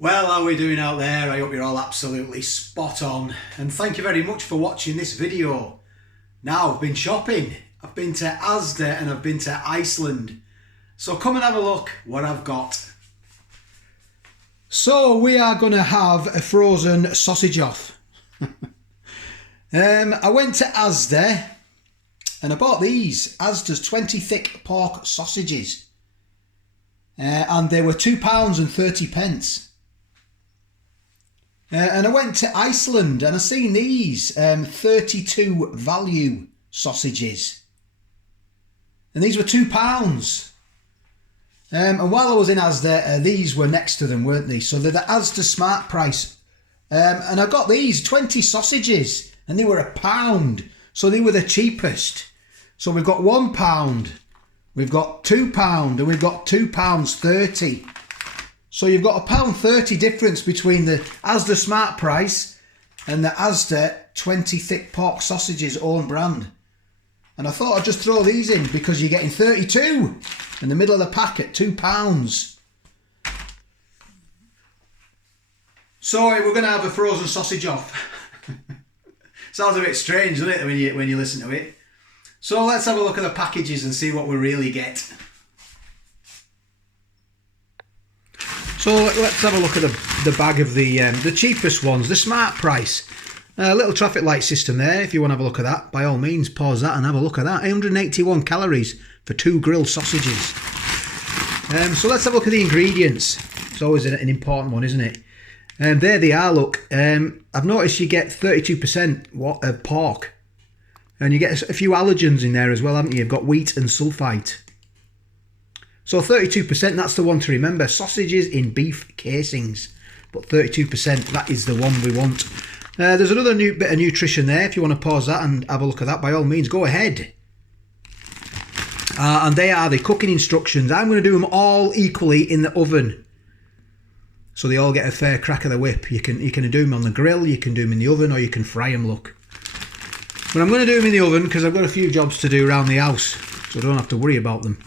Well, how are we doing out there? I hope you're all absolutely spot on, and thank you very much for watching this video. Now, I've been shopping. I've been to Asda and I've been to Iceland. So come and have a look what I've got. So we are going to have a frozen sausage off. I went to Asda and I bought these Asda's 20 thick pork sausages, and they were £2.30. And I went to Iceland and I seen these 32 value sausages, and these were £2. And while I was in Asda, these were next to them, weren't they? So they're the Asda Smart Price. And I got these 20 sausages and they were £1. So they were the cheapest. So we've got £1, we've got £2, and we've got £2.30. So you've got £1.30 difference between the Asda Smart Price and the Asda 20 thick pork sausages own brand. And I thought I'd just throw these in because you're getting 32 in the middle of the pack at £2. So we're going to have a frozen sausage off. Sounds a bit strange, doesn't it, when you listen to it? So let's have a look at the packages and see what we really get. So let's have a look at the bag of the cheapest ones, the Smart Price. A little traffic light system there. If you want to have a look at that, by all means, pause that and have a look at that. 881 calories for 2 grilled sausages. So let's have a look at the ingredients. It's always an important one, isn't it? There they are, look. I've noticed you get 32% of pork. And you get a few allergens in there as well, haven't you? You've got wheat and sulfite. So 32%, that's the one to remember. Sausages in beef casings. But 32%, that is the one we want. There's another bit of nutrition there. If you want to pause that and have a look at that, by all means, go ahead. And they are the cooking instructions. I'm going to do them all equally in the oven, so they all get a fair crack of the whip. You can do them on the grill, you can do them in the oven, or you can fry them, look. But I'm going to do them in the oven because I've got a few jobs to do around the house, so I don't have to worry about them.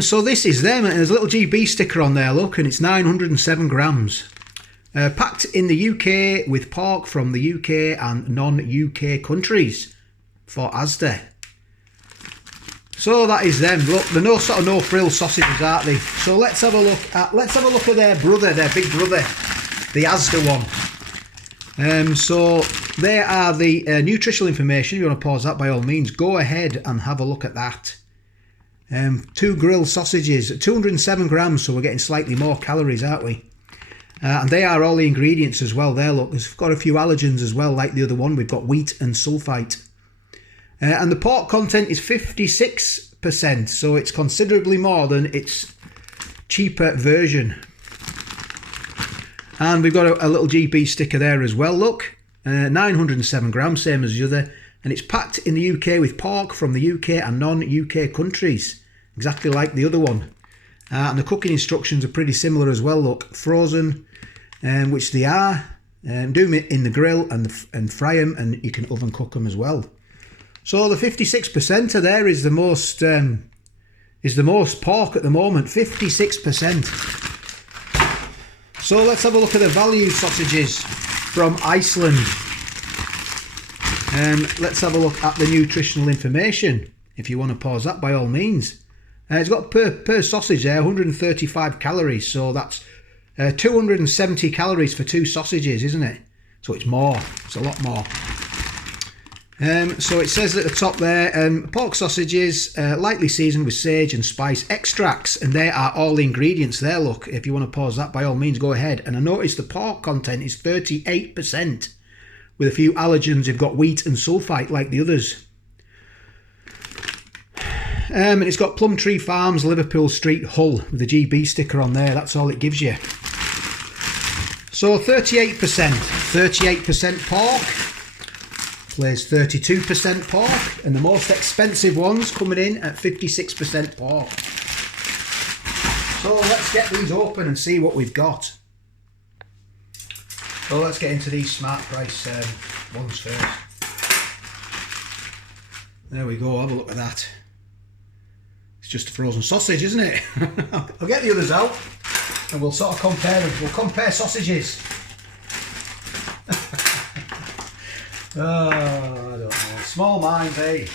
So this is them, and there's a little GB sticker on there, look, and it's 907 grams. Packed in the UK with pork from the UK and non-UK countries for Asda. So that is them. Look, they're no frill sausages, aren't they? So let's have a look at their brother, their big brother, the Asda one. So there are the nutritional information. If you want to pause that, by all means, go ahead and have a look at that. 2 grilled sausages, 207 grams, so we're getting slightly more calories, aren't we? And they are all the ingredients as well there, look. It's got a few allergens as well, like the other one. We've got wheat and sulfite. And the pork content is 56%, so it's considerably more than its cheaper version. And we've got a little GB sticker there as well, look. 907 grams, same as the other. And it's packed in the UK with pork from the UK and non-UK countries, exactly like the other one. And the cooking instructions are pretty similar as well, look. Frozen, which they are. Do them in the grill and fry them, and you can oven cook them as well. So the 56% of there is the most pork at the moment, 56%. So let's have a look at the value sausages from Iceland. Let's have a look at the nutritional information. If you want to pause that, by all means. It's got per sausage there 135 calories, so that's 270 calories for 2 sausages, isn't it? So it's more, it's a lot more. So it says at the top there, pork sausages lightly seasoned with sage and spice extracts, and there are all the ingredients there, look. If you want to pause that, by all means, go ahead. And I noticed the pork content is 38%. With a few allergens, you've got wheat and sulfite like the others. And it's got Plumtree Farms, Liverpool Street, Hull, with the GB sticker on there. That's all it gives you. So 38% pork, plays 32% pork, and the most expensive ones coming in at 56% pork. So let's get these open and see what we've got. So let's get into these Smart Price ones first. There we go, have a look at that. It's just a frozen sausage, isn't it? I'll get the others out. and we'll sort of compare them. We'll compare sausages. Oh, I don't know. Small minds, eh?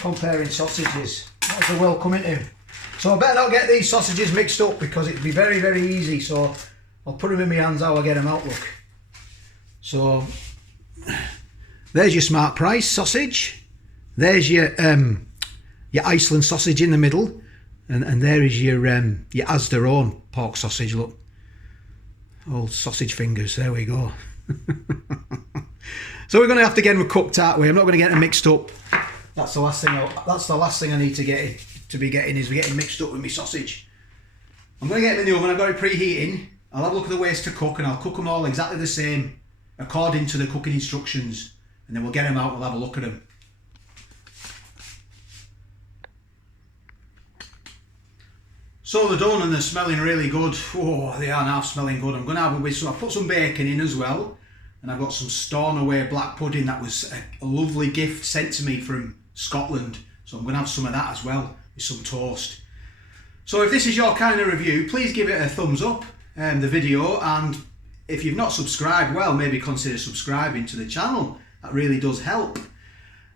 Comparing sausages. What's the world coming to? So I better not get these sausages mixed up because it'd be very, very easy. So I'll put them in my hands how I get them out, look. So there's your Smart Price sausage. There's your Iceland sausage in the middle. And there is your Asda own pork sausage, look. Old sausage fingers, there we go. So we're going to have to get them cooked that way. I'm not going to get them mixed up. That's the last thing. That's the last thing I need to be getting is getting mixed up with my sausage. I'm going to get them in the oven. I've got it preheating. I'll have a look at the ways to cook, and I'll cook them all exactly the same according to the cooking instructions. And then we'll get them out. We'll have a look at them. So they're done and they're smelling really good. Oh, they are now smelling good. I'm going to have a bit. So I put some bacon in as well. And I've got some Stornoway black pudding that was a lovely gift sent to me from Scotland. So I'm going to have some of that as well with some toast. So if this is your kind of review, please give it a thumbs up, the video. And if you've not subscribed, well, maybe consider subscribing to the channel. That really does help.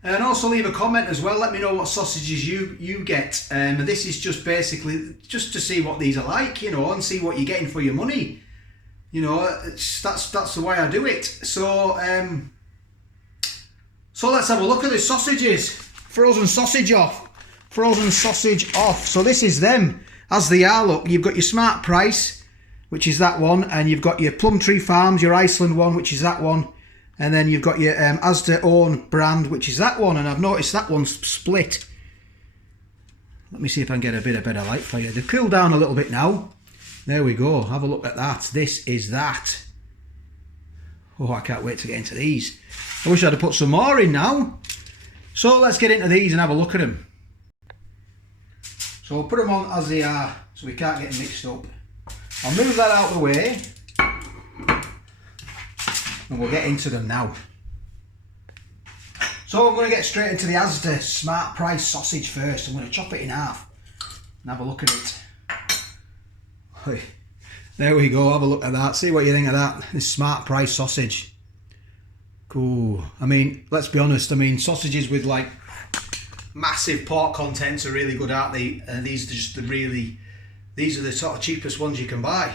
And also leave a comment as well. Let me know what sausages you get. This is just basically just to see what these are like, you know, and see what you're getting for your money. You know, that's the way I do it. So so let's have a look at the sausages. Frozen sausage off. Frozen sausage off. So this is them as they are. Look, you've got your Smart Price, which is that one, and you've got your Plumtree Farms, your Iceland one, which is that one, and then you've got your Asda own brand, which is that one. And I've noticed that one's split. Let me see if I can get a bit of better light for you. They've cooled down a little bit now. There we go. Have a look at that. This is that. Oh, I can't wait to get into these. I wish I'd have put some more in now. So let's get into these and have a look at them. So we'll put them on as they are so we can't get them mixed up. I'll move that out of the way and we'll get into them now. So I'm going to get straight into the Asda Smart Price sausage first. I'm going to chop it in half and have a look at it. There we go, have a look at that, see what you think of that, this Smart Price sausage. Cool. I mean, let's be honest, I mean, sausages with like massive pork contents are really good, aren't they? And these are just these are the sort of cheapest ones you can buy.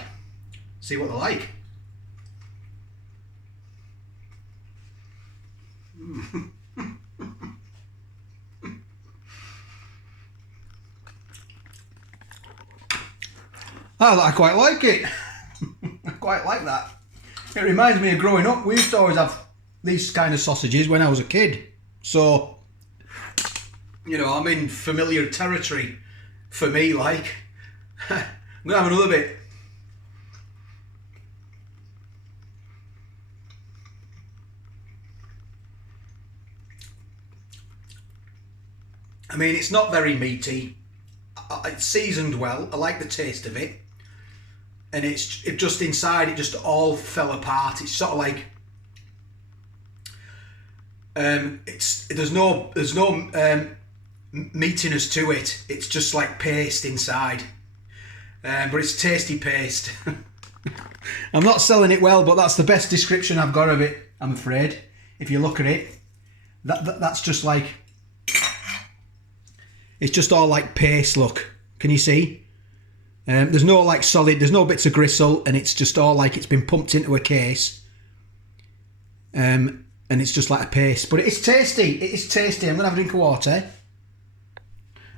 See what they're like. I quite like it. I quite like that. It reminds me of growing up. We used to always have these kind of sausages when I was a kid. So, you know, I'm in familiar territory for me, like. I'm going to have another bit. I mean, it's not very meaty. It's seasoned well. I like the taste of it. And it just inside, it just all fell apart. It's sort of like there's no meatiness to it. It's just like paste inside, but it's tasty paste. I'm not selling it well, but that's the best description I've got of it, I'm afraid. If you look at it, that's just like, it's just all like paste. Look, can you see? There's no like solid, there's no bits of gristle, and it's just all like it's been pumped into a case. And it's just like a paste, but it's tasty. It is tasty. I'm gonna have a drink of water.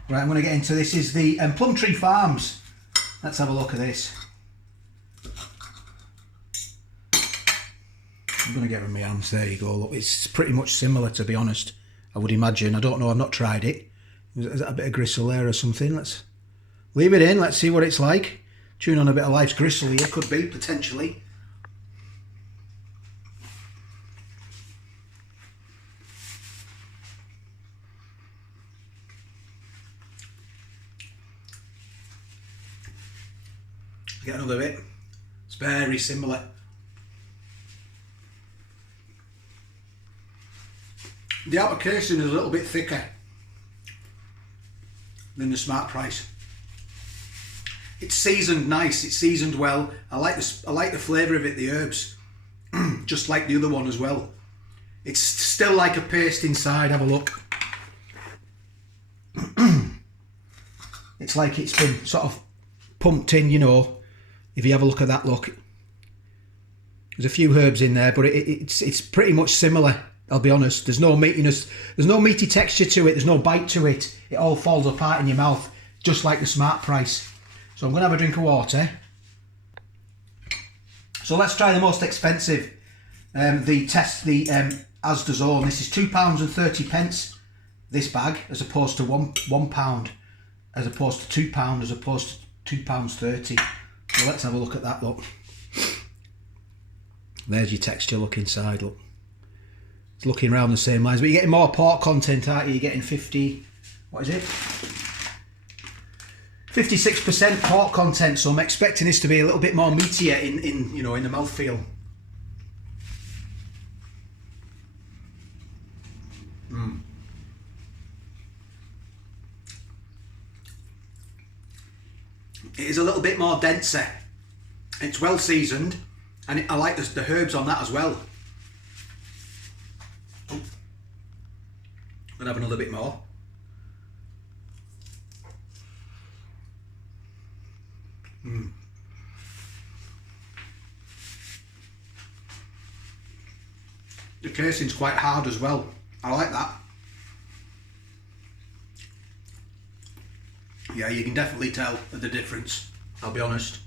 Right, I'm gonna get into this. Is the Plumtree Farms. Let's have a look at this. I'm gonna get it in my hands. There you go. Look, it's pretty much similar, to be honest. I would imagine. I don't know. I've not tried it. Is that a bit of gristle there or something? Let's leave it in. Let's see what it's like. Chewing on a bit of life's gristle here, could be potentially. Get another bit. It's very similar. The outer casing is a little bit thicker than the Smart Price. It's seasoned nice. It's seasoned well. I like the flavour of it, the herbs, just like the other one as well. It's still like a paste inside. Have a look. It's like it's been sort of pumped in, you know. If you have a look at that, look. There's a few herbs in there, but it's pretty much similar. I'll be honest. There's no meatiness. There's no meaty texture to it. There's no bite to it. It all falls apart in your mouth, just like the Smart Price. So I'm going to have a drink of water. So let's try the most expensive. The Asda's own. This is £2.30 this bag, as opposed to £1, as opposed to £2, as opposed to £2.30. So let's have a look at that. Look, there's your texture. Look inside. Look, it's looking around the same lines, but you're getting more pork content, aren't you? You're getting 56% pork content. So I'm expecting this to be a little bit more meatier in you know, in the mouthfeel. It is a little bit more denser. It's well seasoned, and I like the herbs on that as well. I'm gonna have another bit more. The casing's quite hard as well. I like that. Yeah, you can definitely tell the difference, I'll be honest.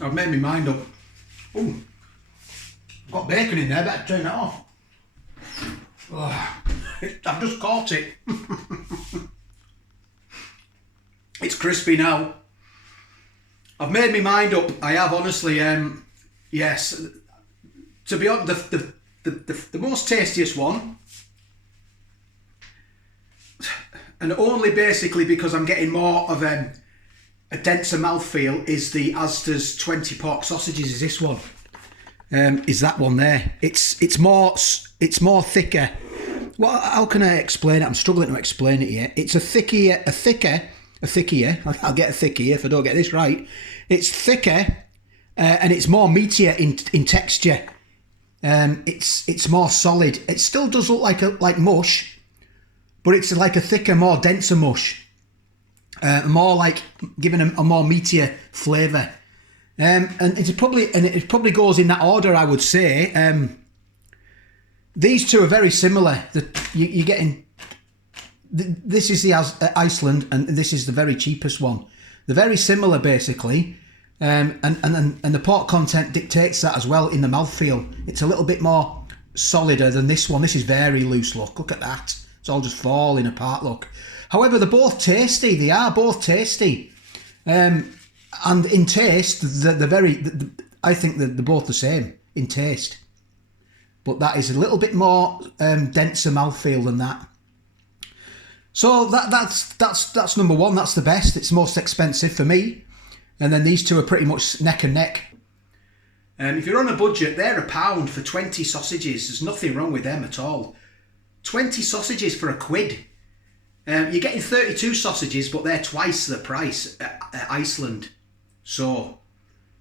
I've made my mind up. Ooh, I've got bacon in there, better turn that off. Oh, I've just caught it. It's crispy now. I've made my mind up, I have, honestly. Yes, to be honest, the most tastiest one, and only basically because I'm getting more of a denser mouthfeel, is the Asda's 20 pork sausages. Is this one? Is that one there? It's more thicker. Well, how can I explain it? I'm struggling to explain it yet. It's a thicker. I'll get a thicker if I don't get this right. It's thicker, and it's more meatier in texture. It's more solid. It still does look like mush, but it's like a thicker, more denser mush. More like giving a more meatier flavour. And it probably goes in that order, I would say. These two are very similar. You're getting, this is the Iceland, and this is the very cheapest one. They're very similar, basically. And the pork content dictates that as well in the mouthfeel. It's a little bit more solider than this one. This is very loose. Look at that. It's all just falling apart. Look. However, they're both tasty. They are both tasty. And in taste, I think they're both the same in taste. But that is a little bit more denser mouthfeel than that. So that's number one. That's the best. It's most expensive for me. And then these two are pretty much neck and neck. If you're on a budget, they're £1 for 20 sausages. There's nothing wrong with them at all. 20 sausages for £1. You're getting 32 sausages, but they're twice the price at Iceland. So,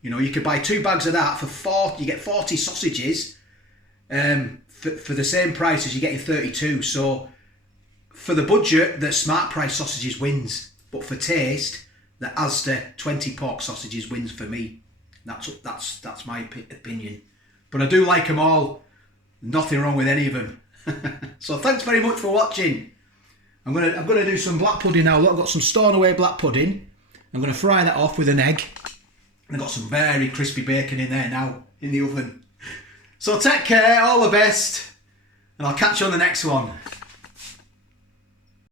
you know, you could buy 2 bags of that for 40. You get 40 sausages for the same price as you're getting 32. So, for the budget, the Smart Price sausages wins. But for taste, the Asda 20 pork sausages wins for me. That's my opinion. But I do like them all. Nothing wrong with any of them. So thanks very much for watching. I'm gonna do some black pudding now. Look, I've got some Stornoway black pudding. I'm gonna fry that off with an egg. And I've got some very crispy bacon in there now in the oven. So take care, all the best, and I'll catch you on the next one.